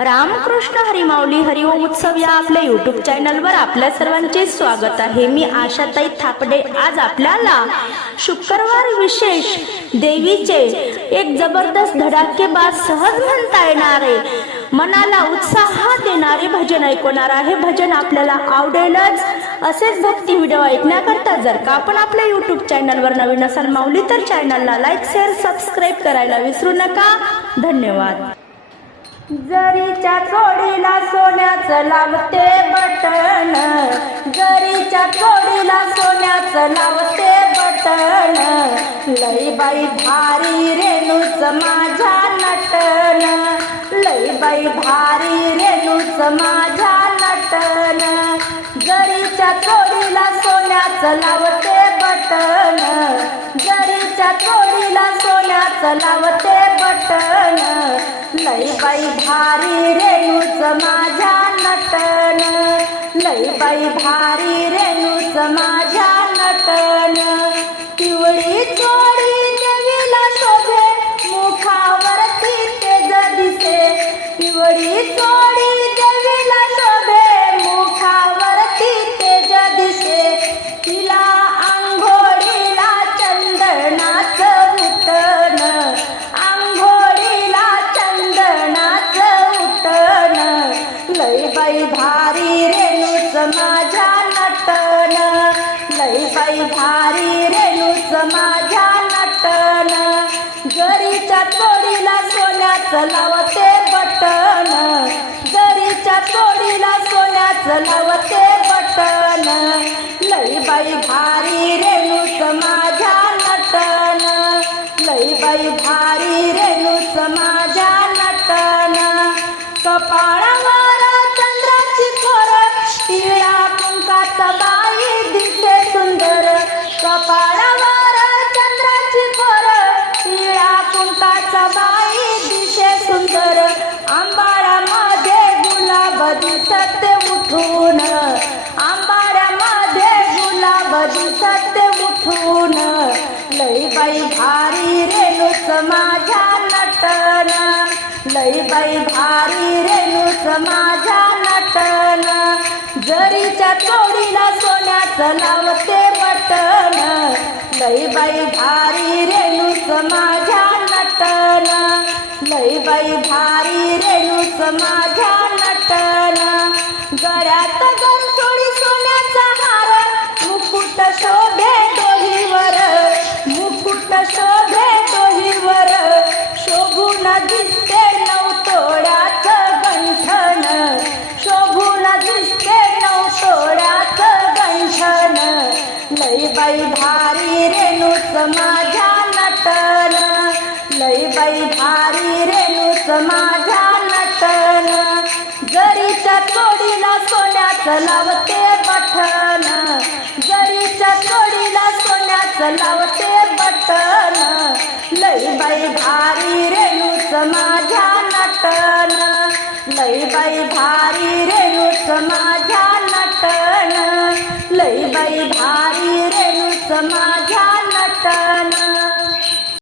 रामकृष्ण हरिमाऊली हरिओम उत्सव या आपल्या युट्यूब चॅनलवर आपल्या सर्वांचे स्वागत आहे. मी आशाताई थापडे. आज आपल्याला शुक्रवार विशेष देवीचे एक जबरदस्त धडाकेबाज सहज म्हणता येणारे मनाला उत्साह देणारे भजन ऐकवणार आहे. भजन आपल्याला आवडेलच. असेच भक्ती व्हिडिओ ऐकण्याकरता जर का आपण आपल्या युट्यूब चॅनलवर नवीन असाल माऊली तर चॅनलला लाईक शेअर सबस्क्राईब करायला विसरू नका. धन्यवाद. जरीच्या चोडीला सोन्याचं लावते बटन जरीच्या चोडीला सोन्याचं लावते बटन लई बाई भारी रेणूच माझ्या नटन लई बाई भारी रेणूच माझ्या नटन जरीच्या चोडीला सोन्याचं लावते बटन जरीच्या चोडीला सोन्याचं लावते बटन लई बाई भारी रेणूच माझ्या नटन. लई बाई भारी रेणूच माझ्या नटन. पिवळी चोळी बाई भारी रेणूच माझ्या नटन. जरीच्या तोडीला सोन्याचं लावते बटन. जरीच्या तोडीला सोन्याचं लावते बटन. लई बाई भारी रेणूच माझ्या नटन. लई बाई भारी रेणूच माझ्या नटन. कपाळावर चंद्राची खोर पिळा कुंकाचा कुंकाचा बाई दिशे सुंदर. आंबाड्यामध्ये गुलाब दिसत उठून. आंबाड्यामध्ये गुलाब दिसत उठून. लई बाई भारी रेणूच माझ्या नटन. लई बाई भारी रेणूच माझ्या नटन. जरीच्या चोडीला सोन्याचं लावते बटन. लई बाई भारी रेणूच माझ्या नटन लय बाई भारी रेणूच माझ्या नटन गळ्यात गरसोळी सोन्याचा हार. मुकुट शोभे दोहीवर मुकुट शोभे दोहीवर शोभून दिसते नवतोड्याचं गंठन. शोभून दिसते नवतोड्याचं गंठन. लय बाई भारी रेणूच माझ्या नटन बाई भारी रेणूच माझ्या नटन. जरीच्या चोडीला सोन्याचं लावते बटन. जरीच्या चोडीला सोन्याचं लावते बटन. लई बाई भारी रेणूच माझ्या नटन. लई बाई भारी रेणूच माझ्या नटन. लई बाई भारी रेणूच माझ्या